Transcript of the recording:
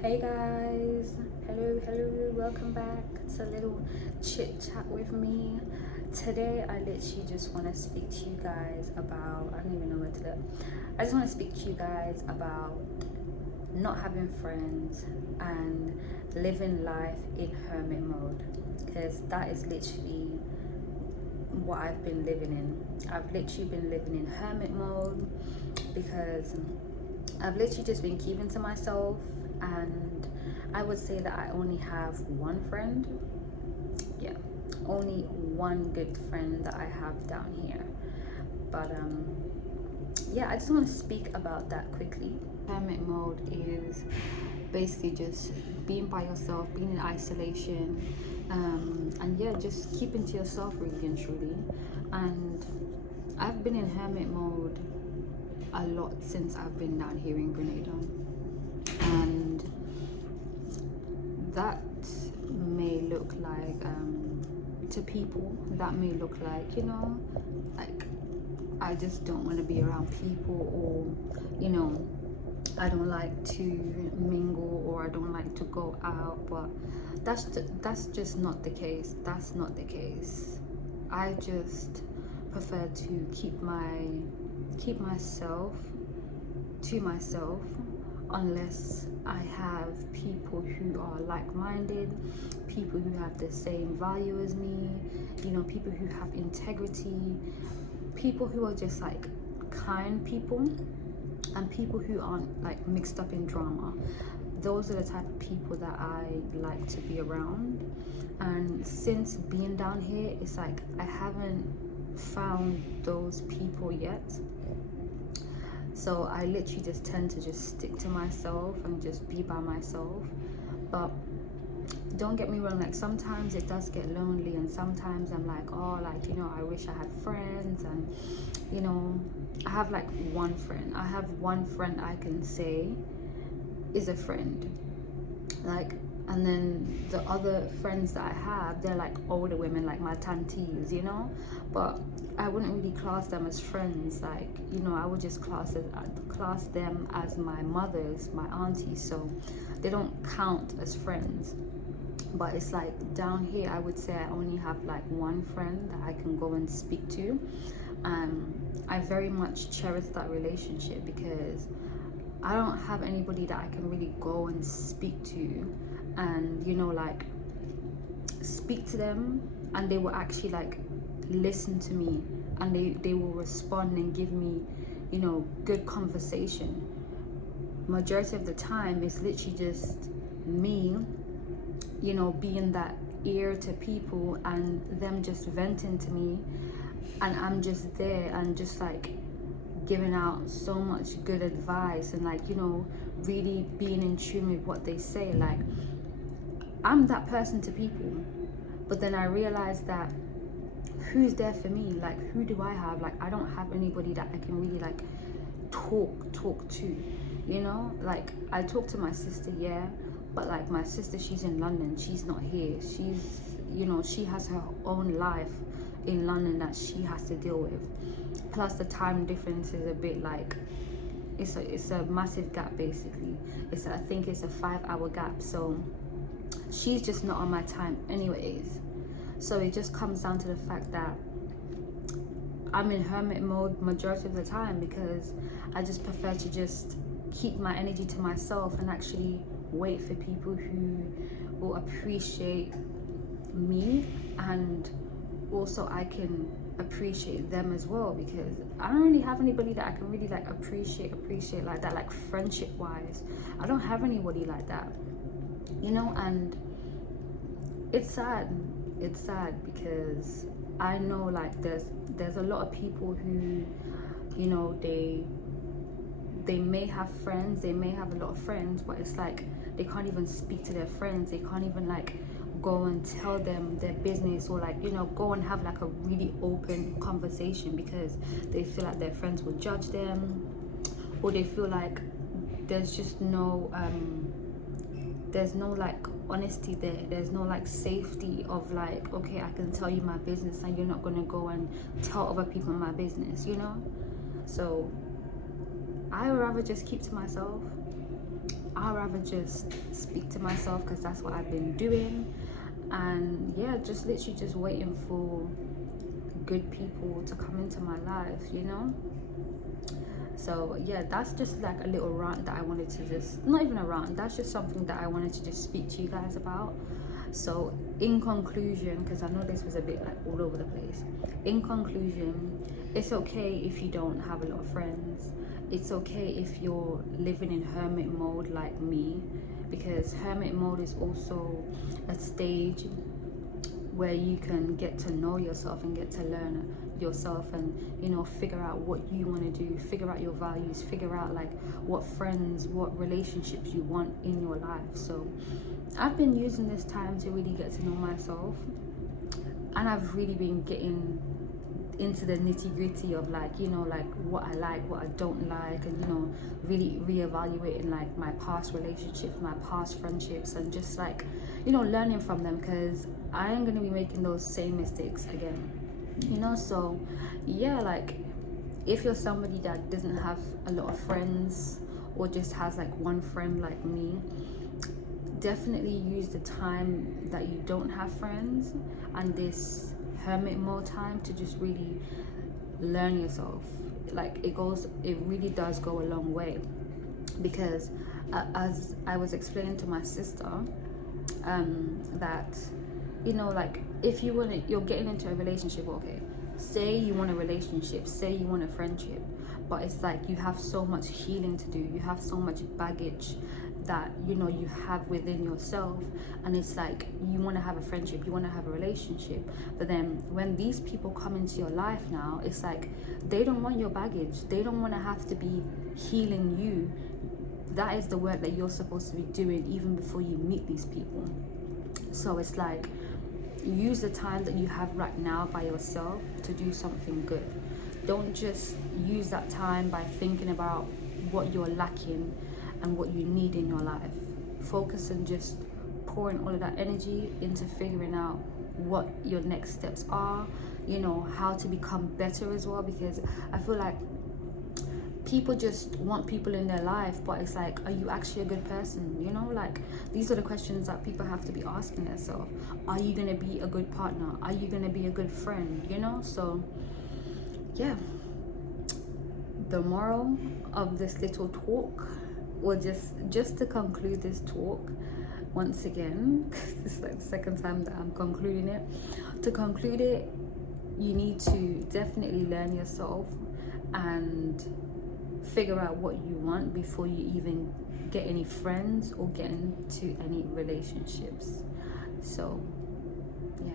Hey guys, hello, welcome back. It's a little chit chat with me. Today, I literally just want to speak to you guys about, I don't even know where to look. I just want to speak to you guys about not having friends and living life in hermit mode, because that is literally what I've been living in. I've literally been living in hermit mode because I've literally just been keeping to myself, and I would say that I only have one friend. Yeah, only one good friend that I have down here. But yeah, I just want to speak about that quickly. Hermit mode is basically just being by yourself, being in isolation, and yeah, just keeping to yourself really and truly. And I've been in hermit mode a lot since I've been down here in Grenada, and that may look like to people that may look like, like I just don't want to be around people, or I don't like to mingle, or I don't like to go out. But that's just not the case. That's not the case. I just prefer to keep myself to myself, unless I have people who are like-minded, people who have the same value as me, people who have integrity, people who are just like kind people, and people who aren't like mixed up in drama. Those are the type of people that I like to be around. And since being down here, it's like I haven't found those people yet. So I literally just tend to just stick to myself and just be by myself. But don't get me wrong, like sometimes it does get lonely, and sometimes I'm like, oh, like, I wish I had friends. And I have like one friend. I have one friend I can say is a friend. Like, and then the other friends that I have, they're like older women, like my tanties, but I wouldn't really class them as friends. Like, I would just class them as my mothers, my aunties, so they don't count as friends. But it's like down here, I would say I only have like one friend that I can go and speak to. I very much cherish that relationship, because I don't have anybody that I can really go and speak to, and like speak to them, and they will actually like listen to me, and they will respond and give me good conversation. Majority of the time it's literally just me being that ear to people, and them just venting to me, and I'm just there and just like giving out so much good advice, and like really being in tune with what they say. Like, I'm that person to people, but then I realized that who's there for me? Like, who do I have? Like, I don't have anybody that I can really like talk to, like I talk to my sister, yeah, but like my sister, she's in London, she's not here. She's she has her own life in London that she has to deal with, plus the time difference is a bit like, it's a massive gap. Basically, I think it's a 5-hour gap, so she's just not on my time anyways. So it just comes down to the fact that I'm in hermit mode majority of the time, because I just prefer to just keep my energy to myself and actually wait for people who will appreciate me, and also I can appreciate them as well, because I don't really have anybody that I can really like appreciate like that, like friendship wise. I don't have anybody like that, and it's sad because I know like there's a lot of people who they may have friends, they may have a lot of friends, but it's like they can't even speak to their friends. They can't even like go and tell them their business, or like go and have like a really open conversation, because they feel like their friends will judge them, or they feel like there's just no like honesty there. There's no like safety of like, okay, I can tell you my business and you're not gonna go and tell other people my business, So I would rather just keep to myself. I'd rather just speak to myself, because that's what I've been doing. And yeah, just literally just waiting for good people to come into my life, you know. So yeah, that's just like a little rant that I wanted to just, not even a rant, that's just something that I wanted to just speak to you guys about. So in conclusion, because I know this was a bit like all over the place, in conclusion, it's okay if you don't have a lot of friends. It's okay if you're living in hermit mode like me, because hermit mode is also a stage where you can get to know yourself and get to learn yourself, and you know, figure out what you want to do, figure out your values, figure out like what friends, what relationships you want in your life. So I've been using this time to really get to know myself, and I've really been getting into the nitty-gritty of like, you know, like what I like, what I don't like, and you know, really reevaluating like my past relationships, my past friendships, and just like, you know, learning from them, because I ain't gonna be making those same mistakes again, you know. So yeah, like if you're somebody that doesn't have a lot of friends, or just has like one friend like me, definitely use the time that you don't have friends and this hermit mode time to just really learn yourself. Like it really does go a long way, because as I was explaining to my sister, that, you know, like if you're getting into a relationship, okay, say you want a relationship, say you want a friendship, but it's like you have so much healing to do, you have so much baggage that, you know, you have within yourself, and it's like you want to have a friendship, you want to have a relationship, but then when these people come into your life now, it's like they don't want your baggage, they don't want to have to be healing you. That is the work that you're supposed to be doing even before you meet these people. So it's like, use the time that you have right now by yourself to do something good. Don't just use that time by thinking about what you're lacking and what you need in your life. Focus on just pouring all of that energy into figuring out what your next steps are, you know, how to become better as well, because I feel like people just want people in their life, but it's like, are you actually a good person? You know, like these are the questions that people have to be asking themselves. Are you gonna be a good partner? Are you gonna be a good friend? You know. So yeah, the moral of this little talk, or just to conclude this talk once again, this is like the second time that I'm concluding it. To conclude it, you need to definitely learn yourself and figure out what you want before you even get any friends or get into any relationships. So yeah.